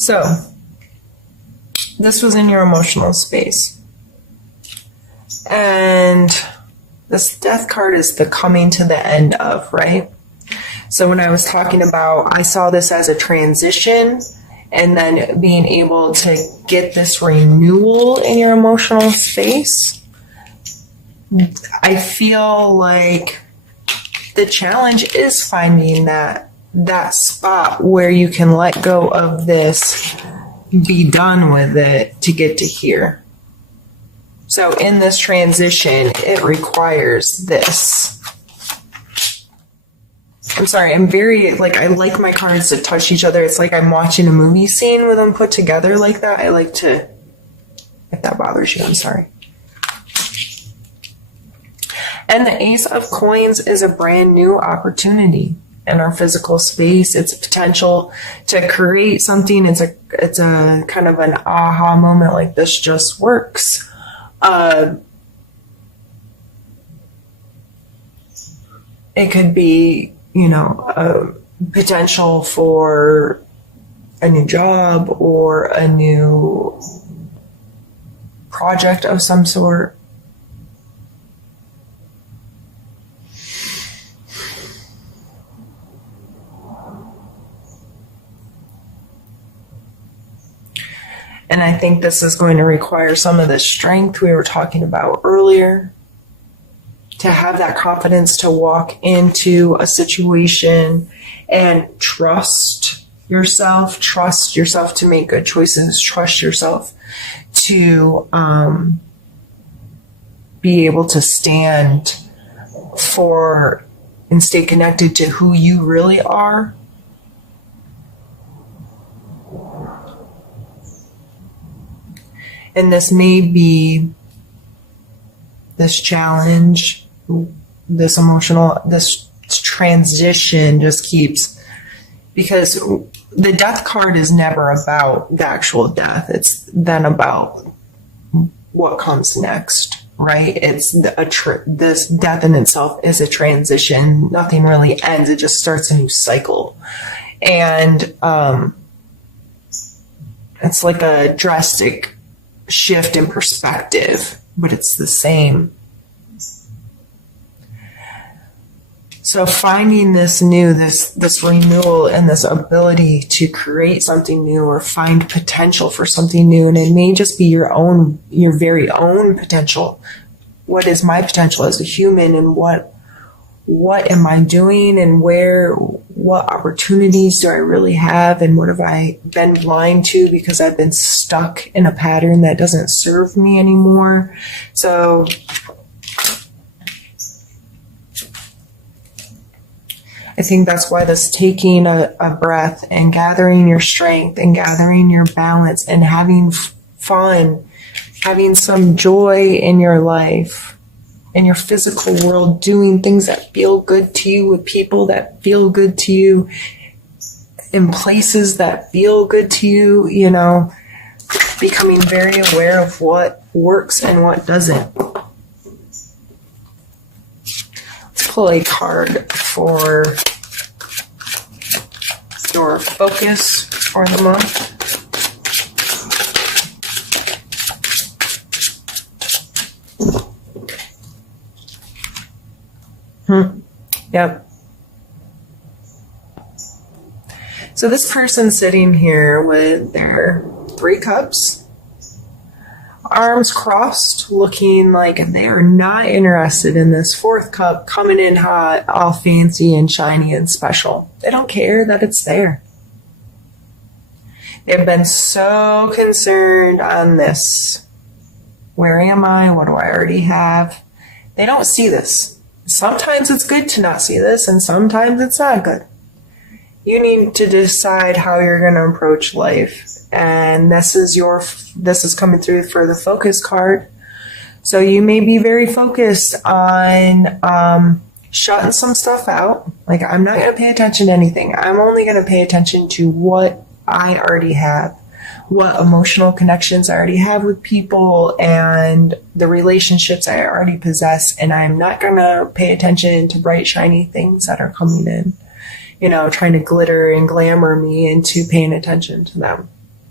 So, this was in your emotional space. And this death card is the coming to the end of, right? So when I was talking about, I saw this as a transition and then being able to get this renewal in your emotional space. I feel like the challenge is finding that spot where you can let go of this, be done with it to get to here. So in this transition, it requires this. I'm sorry, I'm very, I like my cards to touch each other. It's like I'm watching a movie scene with them put together like that. I like to, if that bothers you, I'm sorry. And the Ace of Coins is a brand new opportunity in our physical space. It's a potential to create something. It's a kind of an aha moment, like this just works. It could be, a potential for a new job or a new project of some sort. And I think this is going to require some of the strength we were talking about earlier, to have that confidence to walk into a situation and trust yourself to make good choices, trust yourself to be able to stand for and stay connected to who you really are. And this may be this challenge, this transition just keeps, because the death card is never about the actual death. It's then about what comes next, right? It's this death in itself is a transition. Nothing really ends. It just starts a new cycle. And it's like a drastic shift in perspective, but it's the same. So finding this new, this renewal and this ability to create something new or find potential for something new, and it may just be your very own potential. What is my potential as a human, and what am I doing, and what opportunities do I really have, and what have I been blind to because I've been stuck in a pattern that doesn't serve me anymore. So I think that's why this taking a breath and gathering your strength and gathering your balance and having fun, having some joy in your life, in your physical world, doing things that feel good to you with people that feel good to you, in places that feel good to you, becoming very aware of what works and what doesn't. Let's pull a card for your focus for the month. Yep. So this person's sitting here with their 3 cups, arms crossed, looking like they are not interested in this 4th cup coming in hot, all fancy and shiny and special. They don't care that it's there. They've been so concerned on this. Where am I? What do I already have? They don't see this. Sometimes it's good to not see this, and sometimes it's not good. You need to decide how you're going to approach life. And this is coming through for the focus card. So you may be very focused on shutting some stuff out. Like, I'm not going to pay attention to anything. I'm only going to pay attention to what I already have, what emotional connections I already have with people, and the relationships I already possess. And I'm not going to pay attention to bright, shiny things that are coming in, trying to glitter and glamour me into paying attention to them.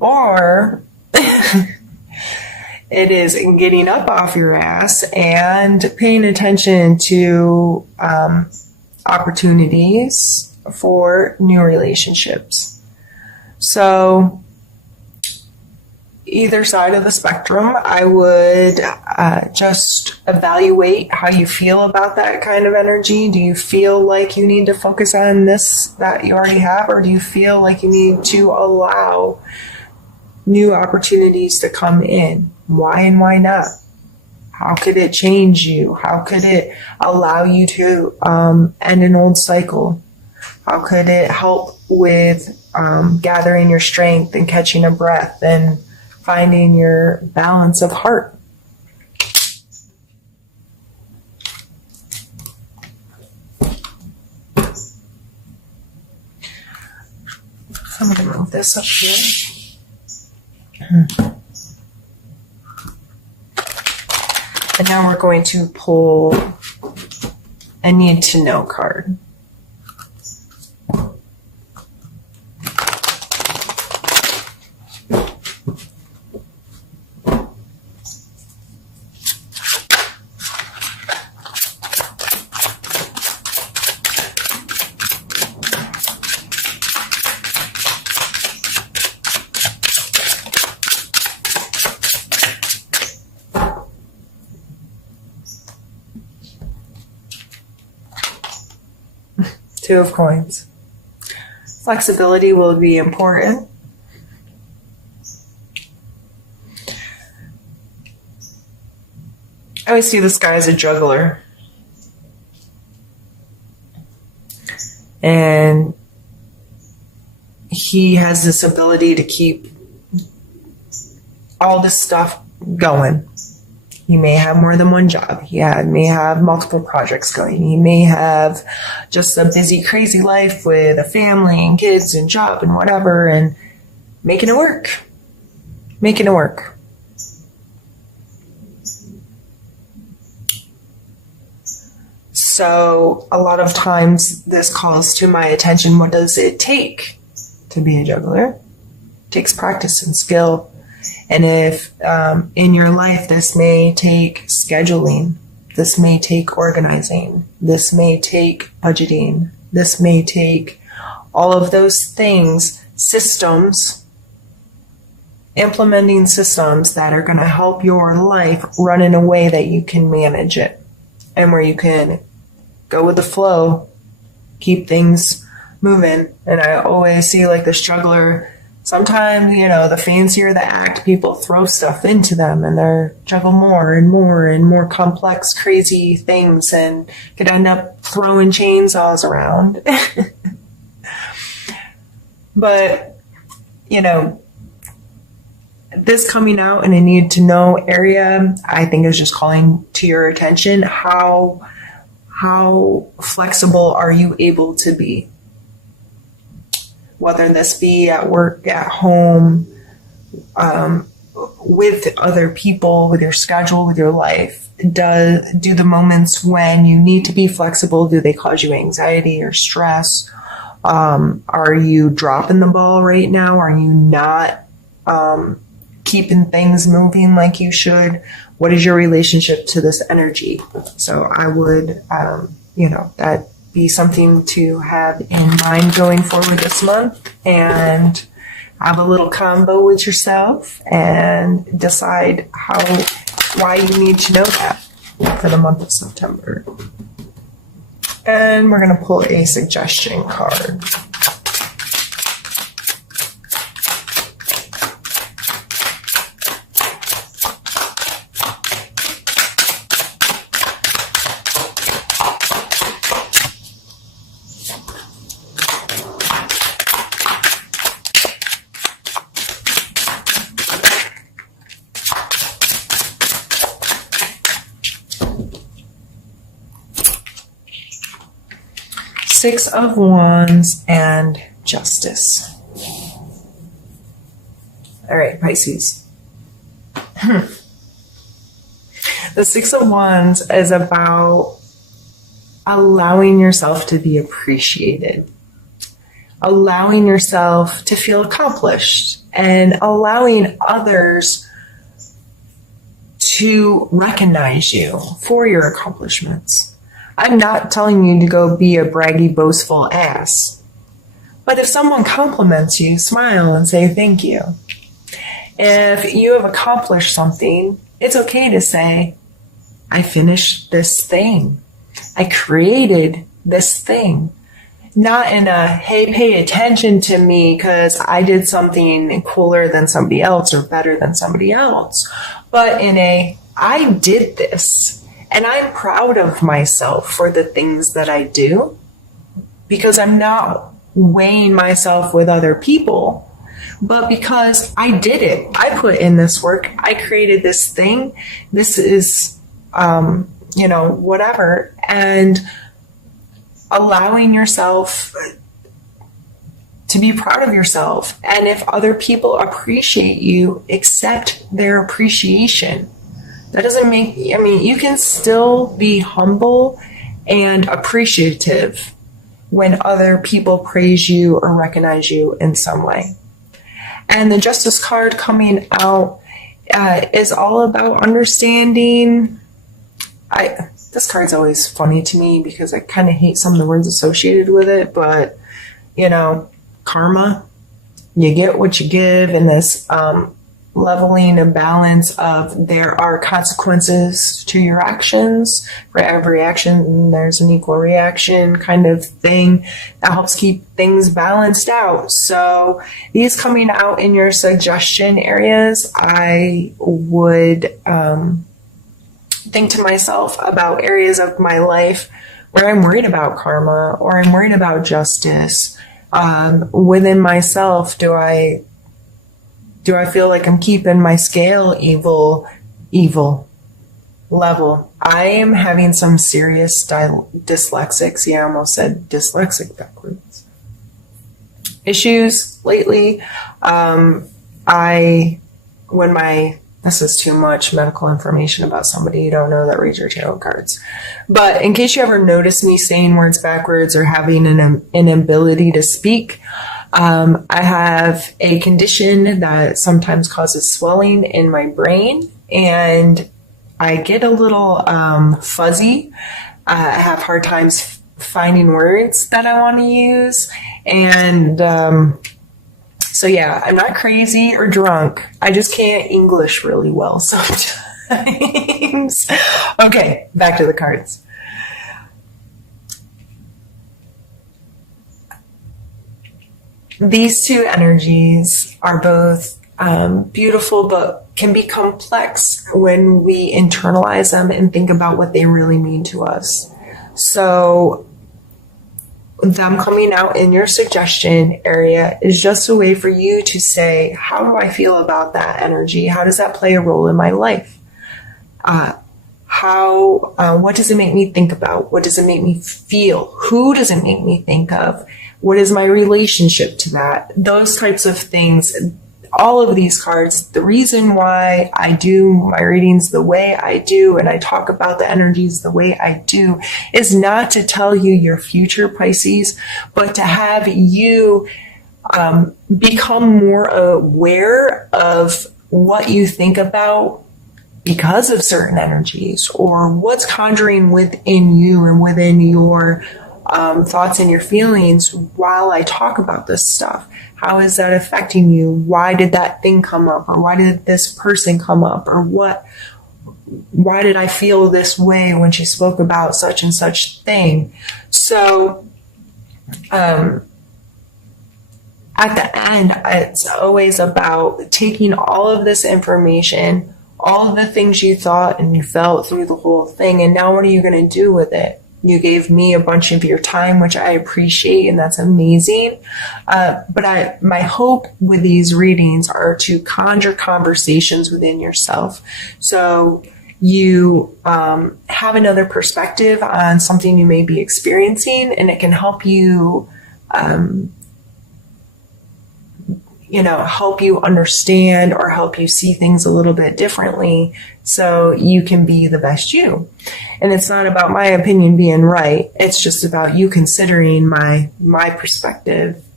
Or it is getting up off your ass and paying attention to opportunities for new relationships. So either side of the spectrum, I would just evaluate how you feel about that kind of energy. Do you feel like you need to focus on this that you already have, or do you feel like you need to allow new opportunities to come in? Why and why not? How could it change you? How could it allow you to end an old cycle? How could it help with gathering your strength and catching a breath and finding your balance of heart? I'm going to move this up here. And now we're going to pull a need to know card. Two of coins. Flexibility will be important. I always see this guy as a juggler. And he has this ability to keep all this stuff going. He may have more than one job. He may have multiple projects going. He may have just a busy, crazy life with a family and kids and job and whatever, and making it work. Making it work. So a lot of times this calls to my attention, what does it take to be a juggler? It takes practice and skill. And if in your life this may take scheduling, this may take organizing, this may take budgeting, this may take all of those things, systems, implementing systems that are going to help your life run in a way that you can manage it and where you can go with the flow, keep things moving. And I always see like the struggler. Sometimes, the fancier the act, people throw stuff into them and they juggle more and more and more complex, crazy things and could end up throwing chainsaws around. But, this coming out in a need to know area, I think is just calling to your attention. How flexible are you able to be? Whether this be at work, at home, with other people, with your schedule, with your life. Do the moments when you need to be flexible, do they cause you anxiety or stress? Are you dropping the ball right now? Are you not keeping things moving like you should? What is your relationship to this energy? So I would, that be something to have in mind going forward this month, and have a little combo with yourself and decide why you need to know that for the month of September. And we're going to pull a suggestion card. Six of Wands and Justice. All right, Pisces. The Six of Wands is about allowing yourself to be appreciated. allowing yourself to feel accomplished and allowing others to recognize you for your accomplishments. I'm not telling you to go be a braggy, boastful ass. But if someone compliments you, smile and say thank you. If you have accomplished something, it's okay to say, I finished this thing. I created this thing. Not in a, hey, pay attention to me because I did something cooler than somebody else or better than somebody else. But in a, I did this and I'm proud of myself for the things that I do because I'm not weighing myself with other people, but because I did it. I put in this work. I created this thing. This is, whatever. And allowing yourself to be proud of yourself. And if other people appreciate you, accept their appreciation. That doesn't make, you can still be humble and appreciative when other people praise you or recognize you in some way. And the Justice card coming out is all about understanding. This card's always funny to me because I kind of hate some of the words associated with it, but, karma, you get what you give in this leveling and balance of there are consequences to your actions. For every action, there's an equal reaction kind of thing that helps keep things balanced out. So these coming out in your suggestion areas, I would think to myself about areas of my life where I'm worried about karma or I'm worried about justice. Within myself, do I feel like I'm keeping my scale evil level? I am having some serious dyslexics. Yeah, I almost said dyslexic backwards. Issues lately. This is too much medical information about somebody you don't know that reads your tarot cards. But in case you ever notice me saying words backwards or having an inability to speak, I have a condition that sometimes causes swelling in my brain, and I get a little fuzzy. I have hard times finding words that I want to use, and so yeah, I'm not crazy or drunk. I just can't English really well sometimes. Okay, back to the cards. These two energies are both beautiful, but can be complex when we internalize them and think about what they really mean to us. So them coming out in your suggestion area is just a way for you to say, how do I feel about that energy? How does that play a role in my life? What does it make me think about? What does it make me feel? Who does it make me think of? What is my relationship to that? Those types of things. All of these cards, the reason why I do my readings the way I do and I talk about the energies the way I do is not to tell you your future, Pisces, but to have you become more aware of what you think about because of certain energies or what's conjuring within you and within your thoughts and your feelings while I talk about this stuff. How is that affecting you? Why did that thing come up? Or why did this person come up? Or why did I feel this way when she spoke about such and such thing? So, at the end, it's always about taking all of this information, all of the things you thought and you felt through the whole thing, and now what are you going to do with it? You gave me a bunch of your time, which I appreciate, and that's amazing. But my hope with these readings are to conjure conversations within yourself. So you have another perspective on something you may be experiencing, and it can help you, help you understand or help you see things a little bit differently so you can be the best you. And it's not about my opinion being right. It's just about you considering my perspective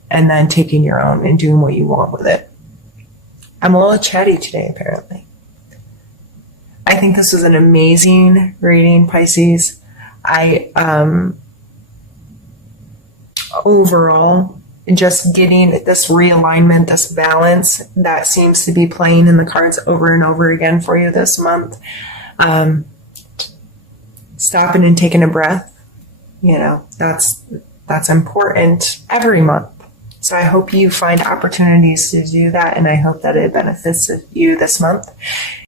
and then taking your own and doing what you want with it. I'm a little chatty today, apparently. I think this was an amazing reading, Pisces. Overall, just getting this realignment, this balance that seems to be playing in the cards over and over again for you this month. Stopping and taking a breath, that's important every month. So I hope you find opportunities to do that, and I hope that it benefits you this month.